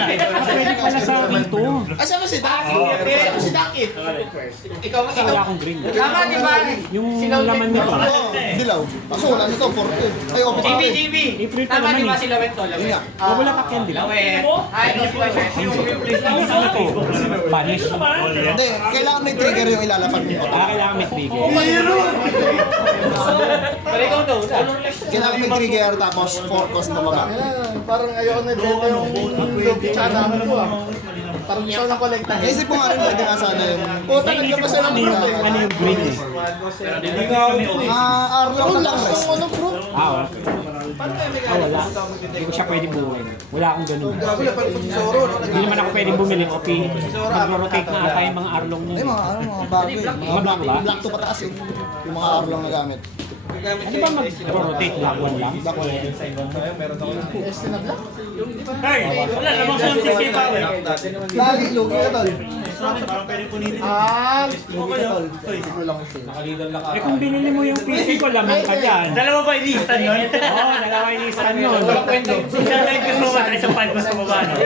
Pwede pala sa akin to. Asa mo si Ducky? Si Ducky. Ikaw, Kasi wala akong green. Tama, di ba? Yung laman nito. Dilaw. Kaso wala nito, 40. Ay, opo. JB. April pa Tama, naman di ba eh. si Lawet to? Yun nga. Wala pa yan, di ba? Lawet. Ay, no question. Ano to? Spanish. Hindi, kailangan may trigger yung ilalapag mo. Kailangan may trigger. Pero ikaw daw. Kailangan may trigger tapos 4 cost na baba. Parang ayoko na dito yung loop channel ko ah. Parang gusto ko na kolekta. Naisip ko nga rin pwede nga sana yun. Puta, nagkapasa ng Ano group eh. yung, ano yung green eh? Arlock na lang Gusto rest. mo ng group? Wala. Hindi ko siya pwedeng buuin. Wala akong ganun. Hindi naman ako pwedeng bumili. Okay. Mag-rotate na ata yung mga arlong Ay, niya. mga bago eh. Mga black ba? Black to pataas eh. Yung mga Arlock na gamit. Ano ba mag-rotate? Black one lang? Black one. ST na black? Hey, wala namang sound system pa eh. Lagi, lugi ka tol. Ah, Lugi ka tol. siguro lang siya. Eh kung binili mo yung PC ko, lamang ka dyan. Dalawa ba ilista yun? Oo, dalawa yung isang yun. Dalawa yung gusto mo at isang pan gusto mo ba? No?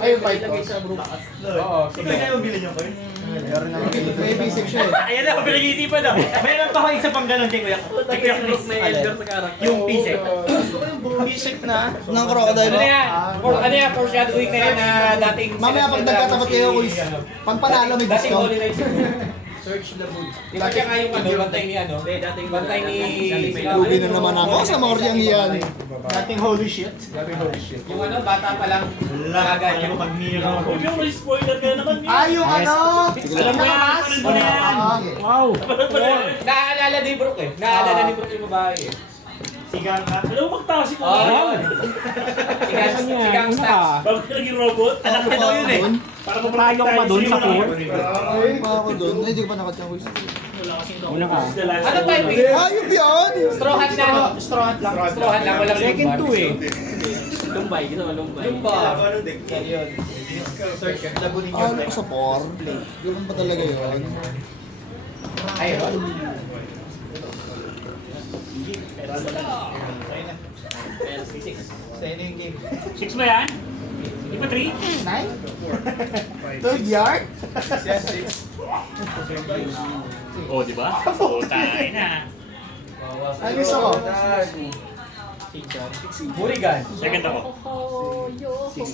Ayun, fight ko. Ikaw na yung bilhin yung coin? May basic siya eh. Ayan na, pinag-iisipan na. Mayroon pa ako isa pang ganun kay Kuya. Kay Kuya Chris. Yung pisek. Basic na. Ng crocodile Ano mo. yan? Ano yan? Foreshadowing na yan na dating... Mamaya pag nagkatapat kayo, quiz. Pagpanalo may Dating discount. Holy Night. Search the mood. Di ba siya nga yung bantay ni ano? Bantay ni... Lugi na naman ako sa Moriang yan. Dating holy shit. Yung ano, bata pa lang. Lagagan niya. Huwag yung spoiler ka naman niya. Ah, yung ano? Alam mo yan, Nakamas? ano yan? Wow! Naalala ni Brooke eh. Naalala ni Brooke yung babae eh. Sigang ka. Alam mo magtasi ko. Oh, yun. Sigang Ano yan? sigang Ano ka? stocks. Bago ka naging robot. Anak ka daw yun eh. Para mo Tayo ka pa doon sa pool? Ay, pa ako doon. Ay, di ko pa nakatiyang quiz. Una ka. Ano timing? Ayop yan! Straw hat na ano? Straw hat lang. Straw hat lang. Walang Second lumbar. 2 eh. Lumbay. Gito mo lumbay. Lumbar. Yan yun. Search. Lagunin Ano ko sa 4? Ganun ba talaga yun? Ayun. Six ba yan? Di ba three? Nine? Third yard? Oo, di ba? Oo, tayo na. Ano gusto ko? Murigan. Second ako.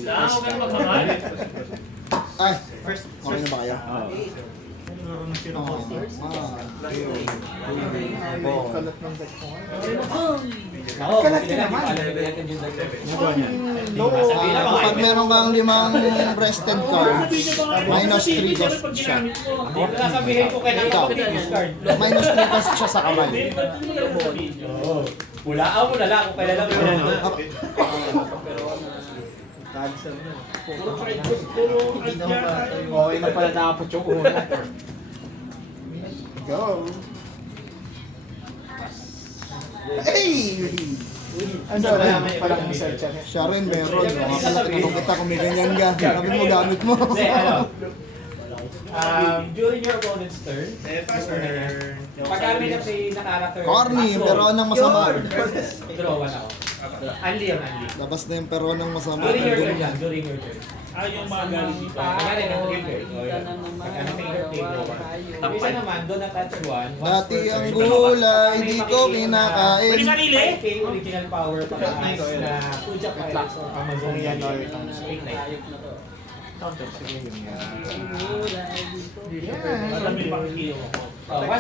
Ah, huwag kang magmamahal. Ay, okay na ba kayo? Kalat ng deck ko. Ako, Kalat hindi ka naman. Ano niya? Kapag meron kang 5 breasted cards, minus 3 cost siya. Dito na sabihin ko kay nang discard. Minus 3 cost siya sa kamay. Hulaan mo na lang kung kailan lang. Okay na pala nakapot yung una. Go! Hey! Ano na palang search yan? Siya rin meron. Mga pala tinanong kita kung may ganyan ka. Sabi mo gamit mo. Hindi, ano? During your opponent's turn, pag kami na play na character, Corny, pero anong masama? draw one ako. Unli yung unli. Labas na yung pero anong masama. During your turn yan, during your turn. Ah, yung mga galing dito. Kaya rin ang trigger. Pag ano may play, draw one. Ang isa naman, doon attach one. Dati ang gulay, di ko kinakain. Pwede sarili? 5K original power pataas na Kujak Pirates or Amazonian or Straight Knight. Counter, sige yun nga. Alam mo yung pakikilo mo.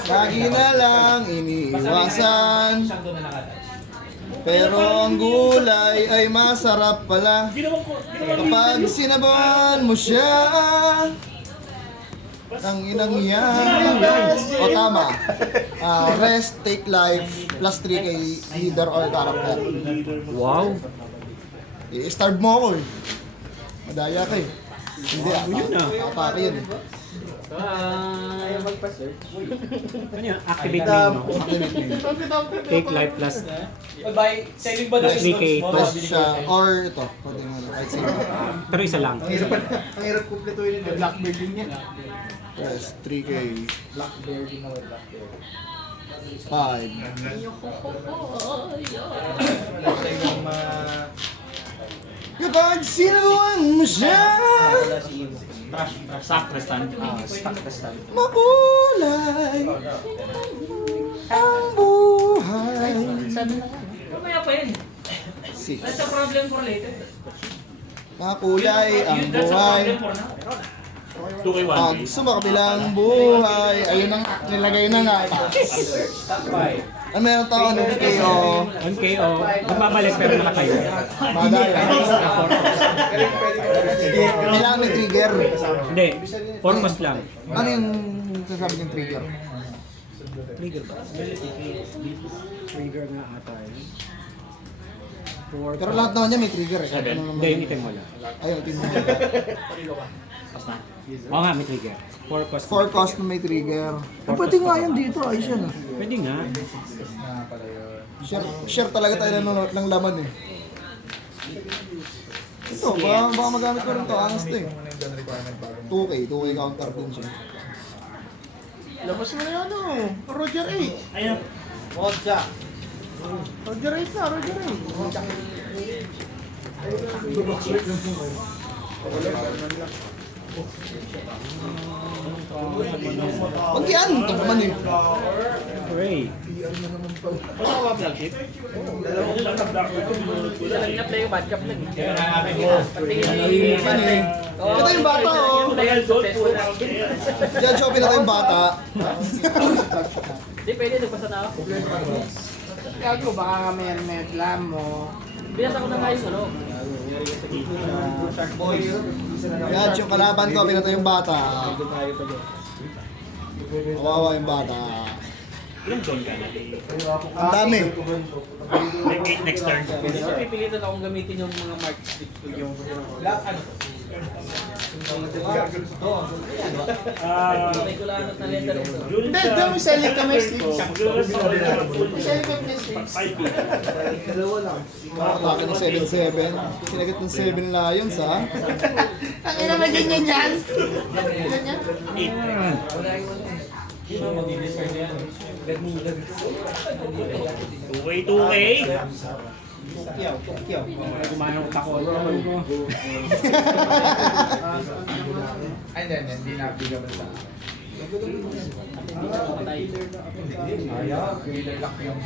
Lagi na lang iniiwasan. Siyang doon na nakatouch. Pero ang gulay ay masarap pala. Ginawa ko. Kapag sinabawan mo siya. Ang inang yan. O tama. Rest, take life, plus 3 kay leader or character. Wow! I-starve mo ako eh. Madaya ka eh. Hindi ah. Yun ah. Atake yun eh. Ano yun? Activate name mo. Activate mo yun. Take life plus By selling ba doon? 3K. Plus siya, or ito. Pwede mo na. Right side. Pero isa lang. Ang hirap kumpletuhin yun. Blackbeard din yan. Yes, 3K. Blackbeard din ako. Blackbeard. 5. Kapag sinubukan mo siya, Sacristan. makulay ang buhay. Mamaya pa yun. Six. That's a problem for later. Makulay ang That's a buhay. problem for now. 2K1. Pag sumakabilang buhay, ayun ang nilagay na nga. Ano meron tao ng KO? On KO, magbabalik pero nakatayo. Madaya. Kailangan may trigger. Hindi, 4 cost lang. Ano yung sasabi ng trigger? Trigger ba? Trigger nga ata eh. Pero lahat naman niya may trigger eh. Ano naman- Hindi, yung item wala. Ayun, tingnan mo. Cost na? Oo nga, may trigger. 4 cost. 4 cost na may trigger. Pwede nga yan dito, ayos yan ah. Pwede nga. Share talaga tayo ng laman eh. Ito, baka magamit ko rin to. Angas to eh. 2K counter din siya. Labas mo na yung ano, Roger 8. Ayun. Roger 8 na, Roger 8. Pag yan, ito naman eh. Hooray. Nag-play yung bad cup lang. Yan eh. Ito yung bata oh. Diyan shopping na yung bata. Hindi, pwede. Nagpasa na ako. Gago, baka may reklamo mo. Binasa ko na nga yung ano. Yan, yung kalaban ko, pinatay yung bata. Kawawa yung bata. Ilang zone ka na? Ang dami. Next turn. Pipilitan akong gamitin yung mga mark sticks ko yung ano. May kulanot na letter ito. Hindi, dami may selling ka may slips. May selling ka may slips. Makakatake ng 7-7. Sinagat ng 7 Lions ha. Ang ina may ganyan yan. Ganyan. 2K. Kumanong ako. Ay, hindi na-applicable sa akin. Ayaw, lock yung...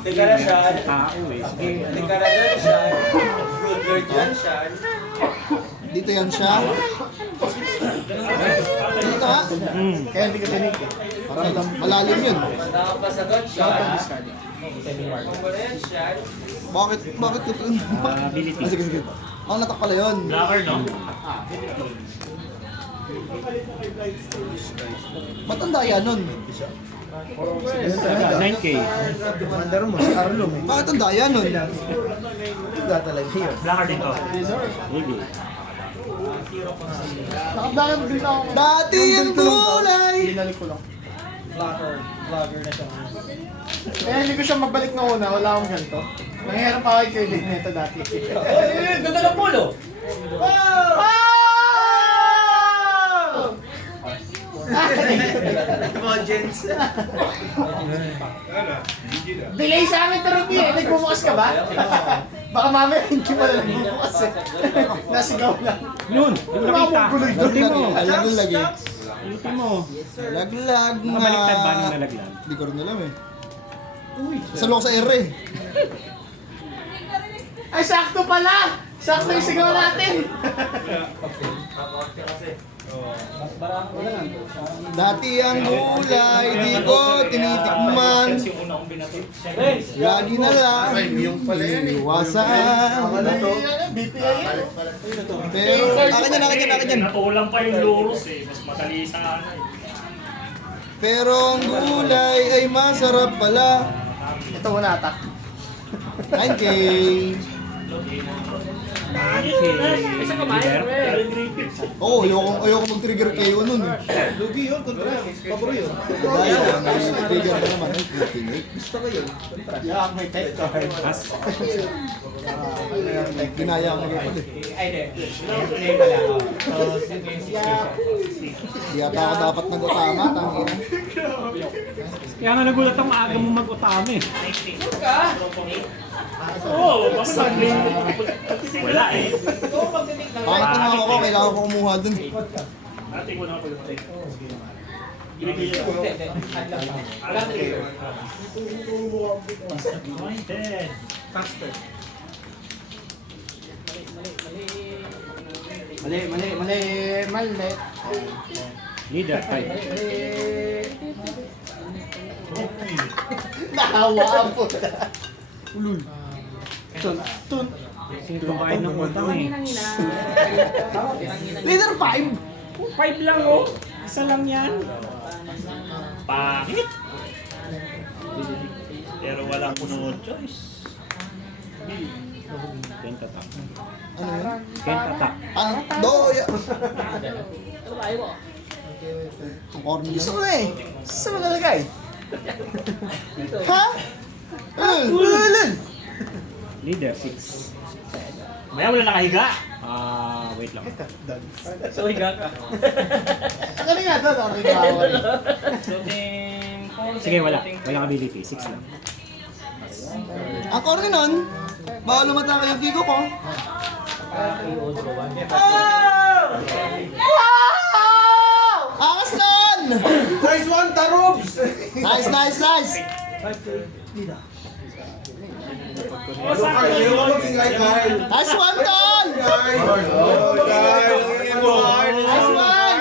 Teka na siya. Tao eh. Sige. Teka na siya. Roger dyan siya. Dito yan siya. Dito ha. Kaya hindi ka tinig. Parang malalim yun. Nakapasagot siya. Bakit ito? Ability. Sige, sige. Ang natak pala yun. Blocker, no? Ba't ang daya nun? 9K. Mandar mo, si Arlo. Bakit ang daya nun? Tiga talaga yun. Blocker din to. Maybe. Nakablangan din ako. Dati ang kulay! Binalik ko lang. Vlogger na siya. Kaya hindi ko siya mabalik na una, wala akong ganito. Nangyayarap ako kay Curly nito dati. Ganda ng polo. Audience. Delay sa amin to Ruby eh. Nagbubukas ka ba? Baka mamaya hindi pa lang nagbubukas eh. Nasigaw lang. Yun! Yung nakita. Ulti mo. Laglag eh. Ulti mo. Laglag na. Nakabaliktad ba nung nalaglag? Hindi ko rin alam eh. Salo ko sa R eh. Ay, sakto pala! Sakto yung sigaw natin! Dati ang gulay, di ko tinitikman. Lagi na lang iwasan. BPI yan. Pero, akin yan. Natulang pa yung Lurus eh. Mas madali sa ano eh. Pero ang gulay ay masarap pala. Ito muna atak. 9K. Isa kumain, Oo, ayoko mag-trigger kayo nun eh. Lugi yun, kontra. Pabro yun. Dahil ang trigger ko naman ay 58. Gusto ko yun. Yeah, may tech card. As, Ginaya ko naging pala eh. Di ata ako dapat nag-utama, tangina. kaya nga nagulat ang maaga mo mag-utami. Oo, bakit sagling? Wala eh. Bakit naman ako, kailangan ko kumuha dun. Ating mo na ako yung take. Binigyan ko. Faster. Mali. Leader, 5. Nahawa po. Sino kumain ng utang eh? Leader 5. 5 lang oh. Isa lang yan. Pangit. Pero walang puno choice. Kenta tap. Ano yun? Kenta tap. Doya! Ang corny Gusto yun. mo na eh. Saan mo lalagay? Ha? Ulul! Leader, 6. Maya wala nakahiga. Wait lang. So higa ka. Kanina doon ako nagawin. Sige, wala. Walang ability. 6 lang. Ang corny nun, bawal lumatake yung kiko ko. Angas nun! Nice one, Tarobs! Nice! Nice one, Tol! Nice one!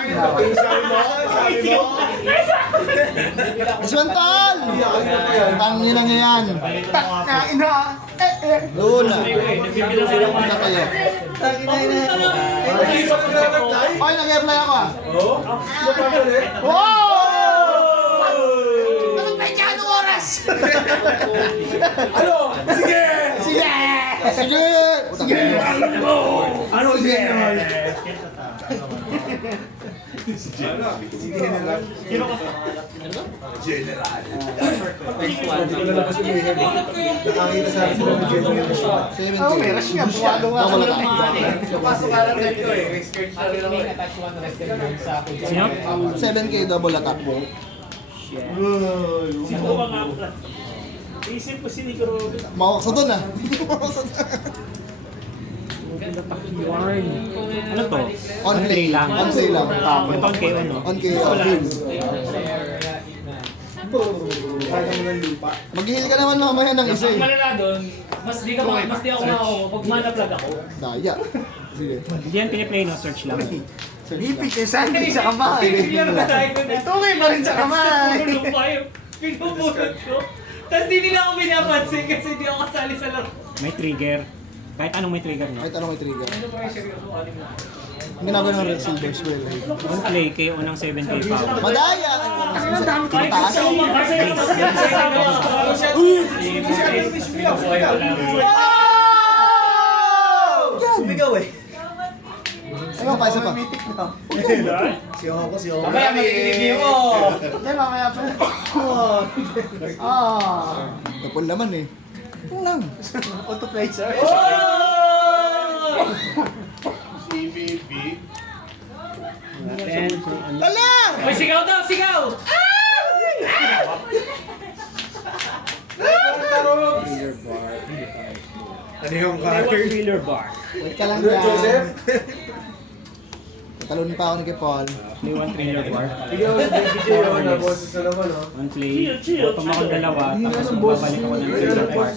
Nice one, Tol! Tangin lang yan. Luna. Punta kayo. Oy, nag-apply ako ah. Wow! Ano pa dyan? Anong oras? Ano? Sige! Ano yan? Oh, may rush nga. Buwalo nga. Double attack. Sino? 7K double attack. Sino ba nga pala? Isip ko si Nico Robin. Mawak sa dun ah. Ano to? On play lang. On play lang. Ito on KO, no? On KO. Mag-heal ka naman mamaya ng isa Ang eh. malala doon, mas di ako pag mana plug ako. Daya. Sige. Hindi yan piniplay, no? Search lang. Ipik yung Sandy sa kamay. Clear na tayo ko na. Tungay pa rin sa kamay. Pinupulong pa yung pinupulong ko. Tapos di nila ako pinapansin kasi di ako kasali sa laro. May trigger. Kahit anong may trigger, no? Kahit anong may trigger. Ano ba yung seryoso? Alim na. Ginagawa ng Red Silver Swell. On play, KO ng 7K power. Madaya! Taas. Sumigaw eh. Ayun pa, isa pa. Mamaya makikinig mo. Hindi, mamaya pa. Kapul naman eh. Ito lang. Autoplay, sir. Natin kung ano. Lala! May sigaw daw, sigaw! Ano yung Wheeler bar. Wait ka lang dyan. Talon pa ako ni Paul. Play 1 thriller bar. On play. Chill. Pag akong dalawa, tapos magbabalik ako ng thriller bar.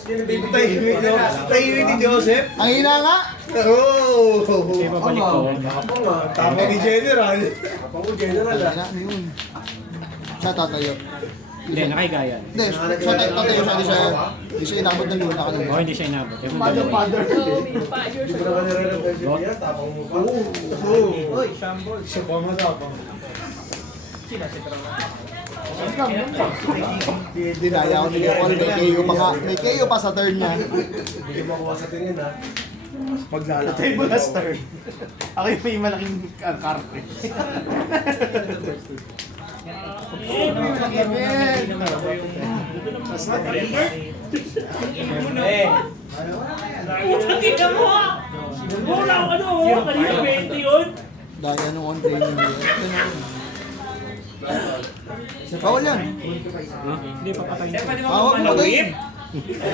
Tahimik ni Joseph. Ang hina nga! Okay, babalik ko. Tama ni General. Hina, ano yun? Siya tatayo. Hindi, nakahiga yan. Hindi, siya tatayo siya. Hindi siya inabot ng luna kanina. O, hindi siya inabot. Yung dalawa. Uy, Shambol. Siya pa matapang. Dinaya ako ni Paul. May KO pa nga. May KO pa sa turn niya. Hindi makuha sa tingin ha. Maglalaki. Table na start. Ako yung may malaking karte. Kita mo! Mura ako ano, kanina 20 yun. Dahil anong on training yun. Bawal yan. Hindi pa patay. Bawal mo patayin.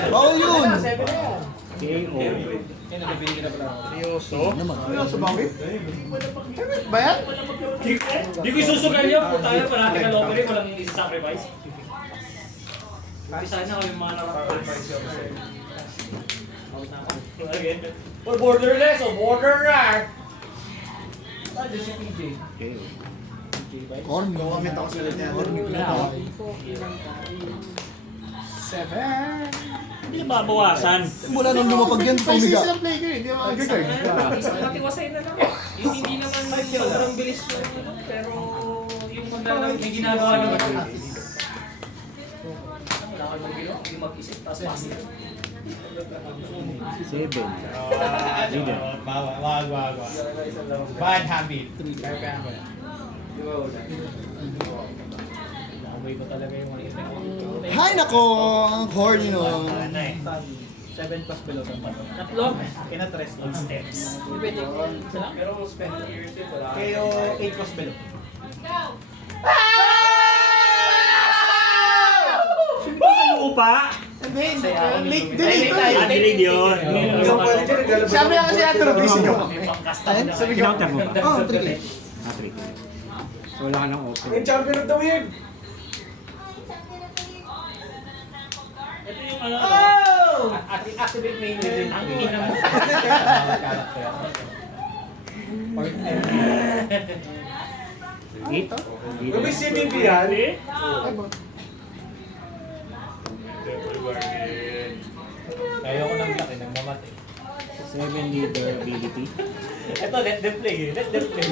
Bawal yun. Seryoso ba, Wip? Ba yan? Di ko isusugal yun, puta yun, parating ka locally, walang isa-sacrifice. Isa na kami mga nakasacrifice yun. Or borderless, o border. Si PJ. Corny. Comment ako sa linya. 7. Hindi babawasan. Mula nung lumapag yan, May pumiga. season play ko eh. Hindi ako mag-guard. Matiwasay na lang. Yung hindi naman sobrang bilis yung ano, pero yung may ginagawa naman. Wala kayo mag-gino, hindi mag-isip, tapos pass. 7. Leader. Wag. Bad habit. Nakabay ko talaga yung mga effect. Hay nako, ang corny nun. 7 plus below ng pato. Tatlo. Kinatres lang. Steps. Pwede ko. Isa lang? Pero spend years din wala. Kayo 8 plus below. Sino ba sa lupa? Hindi, late Delete tayo. Delayed yun. Sabi lang kasi natin, sigaw kami. Sabi ko. Kinounter mo ba? Oh, 3K. 3. So wala ka ng open. champion of the week! Ito yung ano. Activate main din. Ang ina mo. Ito? Kung may CBB yan, Kaya ko nang laki, nagmamatay. 7 leader ability. Ito, let them play. Let them play.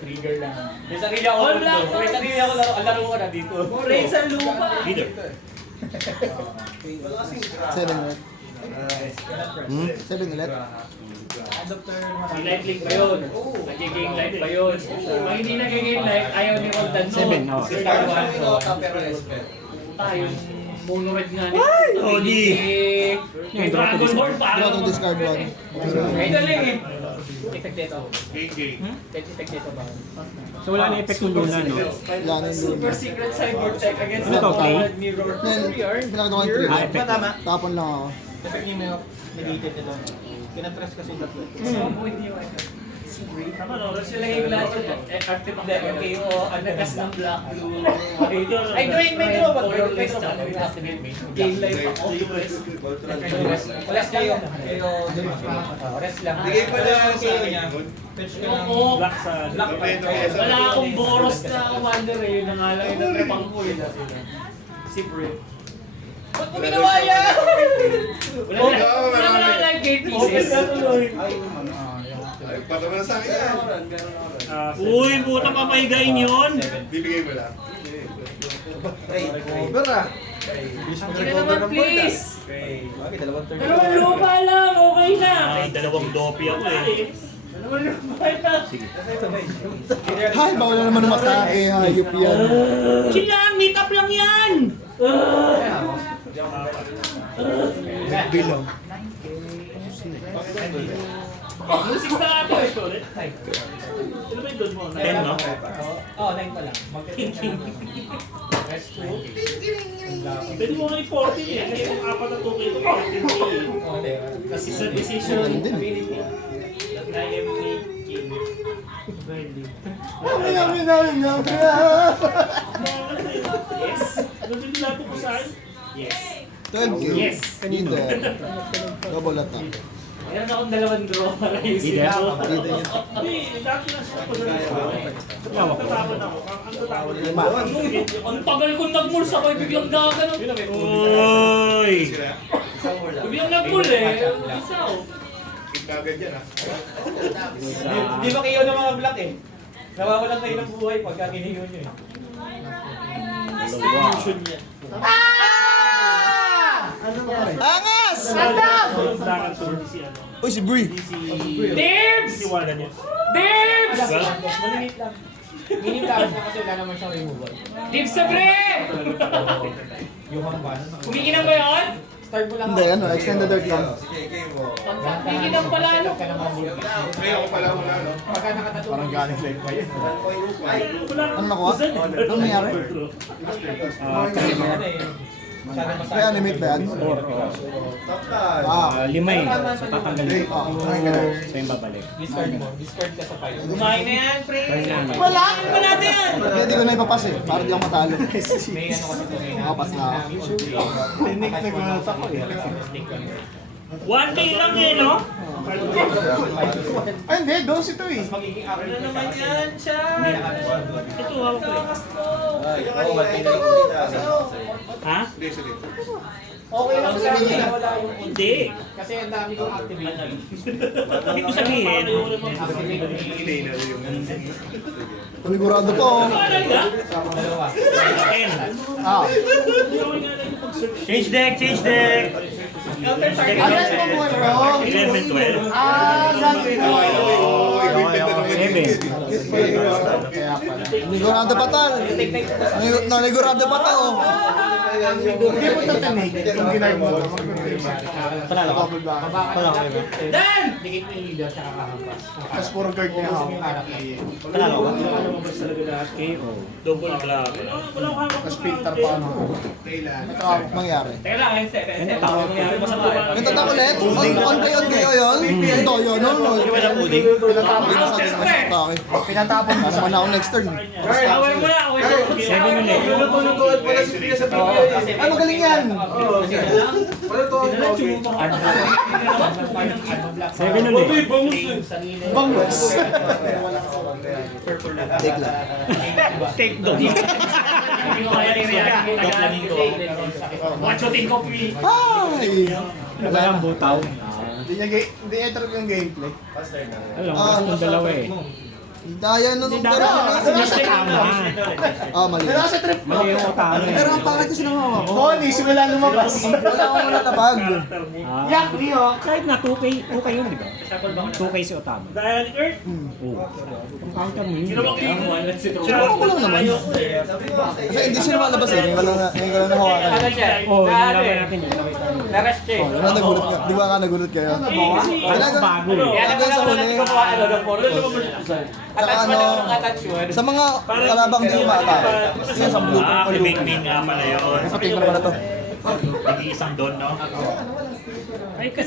Trigger lang. May sarili ako All laro. black. May sarili ako laro. Ang laro ko na dito. Ray sa lupa. Leader. 7 ulit. 7 ulit. May life link pa yun. Nagiging life pa yun. Pag hindi nagiging life, ayaw ni Roldan no. 7, oh. Si Star Wars. Tayo, mono-red nga ni. Odi. Yung Dragon Lord pa. Draw to discard 1. Ay, galing eh. Effect dito. Effect dito ba? So wala na effect ng Luna, no? Wala na yung Super luna. secret cyborg tech against Ano to, play? mirror. Then, pinakita ko yung Ah, 3. effect. Tapon lang ako. Effect niyo mo negated ito. Kinatres kasi tatlo. Tama no, sila yung lahat yun eh. Artifact okay, o anagas ng black blue. Ay, may draw ba? May draw ba? Game life ako. Rest kayo. Rest lang. Bigay pa lang sa Oo. black sa Black pa. Wala akong boros na commander eh. Yun na nga lang yung natrapang ko eh. Si Brit. Ba't mo ginawa yan? Wala lang like gate pieces. Ay, baka mo na sa akin yan. Uy, puta pamahigain yun! Bibigay mo lang. Over ah. Hindi na naman please. Okay, dalawang turn. Dalawang lupa lang, okay na. Dalawang dopi ako eh. Dalawang lupa lang. Hay, bawal na naman matake. Hayop yan. Chill lang, meet up lang yan! Bilong. Music na nga ito eh, Shoret. Ano ba yung doon mo? 10, no? Oo, 9 pa lang. Rest 2. Pwede mo nga yung 14 eh. Kasi kung 4 na 2K ito, 14 eh. Kasi sa decision, ability that I am making. Yes. Ano din lahat ko saan? Yes. 12K. Yes. Leader. Double attack. Meron akong dalawang draw para isip Leader? ko. Leader yun. Hindi, dati na siya po doon. Tatapon ako. Ang tatapon ako. Ang tagal kong nag-mulls ako, biglang gagano. Uy! Biglang nag-mull eh. Isa ako. Kagad yan ah. Di ba kayo ng mga black eh? Nawawalan kayo ng buhay pagka ginigaw nyo eh. Distribution niya. Angas! Uy, si Brie. Dibs! Dibs! Malimit lang. Minim lang siya kasi wala naman siyang removal. Dibs sa pre! Yung hanggan. Kumikinang ba yun? Start mo lang. Hindi, ano, extended dark lang. Kumikinang pala ano? Ka naman muna. Pagka nakatato. Parang galing live pa yun. Ano nakuha? Ano nangyari? Re-animate ba yan? Ah, Lima eh. So tatanggalin ko. ah, So yung babalik. Discard mo. Discard ka sa file. Kumain na yan, pre! Wala! Kumain pa natin yan! Kaya di ko na ipapas eh, para di ako matalo. May ano kasi ito. May Nakapas na ako. Tinik na gano'n ako eh. 1K lang eh, no? Ay hindi, dos ito eh. magiging Ano average. naman yan, Char? Ito, hawak ko Ha? Okay lang sa akin. Wala yung Hindi. kasi ang dami kong activate. Hindi ko sabihin. Panigurado po. oh. Dalawa. Ah, Change deck, change deck. Alas mo mo bro. 11, 12. Ah, gano'n po. panigurado pa tal. Nanigurado pa to. oh. Hindi mo ito tinik. Kung ginag mo ito. Panalo ka. Panalo ka. Dan! Dikit mo yung leader siya kakahampas. Tapos puro guard niya ako. Panalo ka. Double clap. Tapos filter pa ano. Mangyari. Teka lang, masama. Ito ta ulit? On play yun? Ito yun, no? Walang pudding. Okay. Pinatapon mo Sana man ako next turn. Away mo na, away mo. 7 ulit. Ay, magaling yan! 7 ulit. Bangus! Take lang. Take doon. Hindi ko kaya i-react. Doplanin ko. Watchotin ko, pre. Ay! Wala lang butaw. Hindi ito yung gameplay. Alam mo, gusto ng dalawa eh. Daya na nung pero. Ah, mali. Pero sa trip mo. Mali yung utalo eh. Pero ang pangit kasi ng hawak ko. Tony, simula lumabas. Wala akong natabag. Ah, Yak, Rio. kahit na 2K yun, di ba? 2K si Otama. Oo. Ang counter mo yun. Ako ko lang naman. Kasi hindi siya lumalabas eh. Ngayon ko lang nahawakan. Ano siya? Oo, nalaman natin yun. Naras siya. Oh, diba nagulat ka? Di ba ka nagulat kayo? Parang bago eh. Kaya Hanggang sa huli. Attach mo ano, ng attach yun. Sa mga kalabang di umata. Yan sa blue. Ah, may main nga pala yun. Pating ko na pala to. Nag-iisang doon, no? Ay, kasi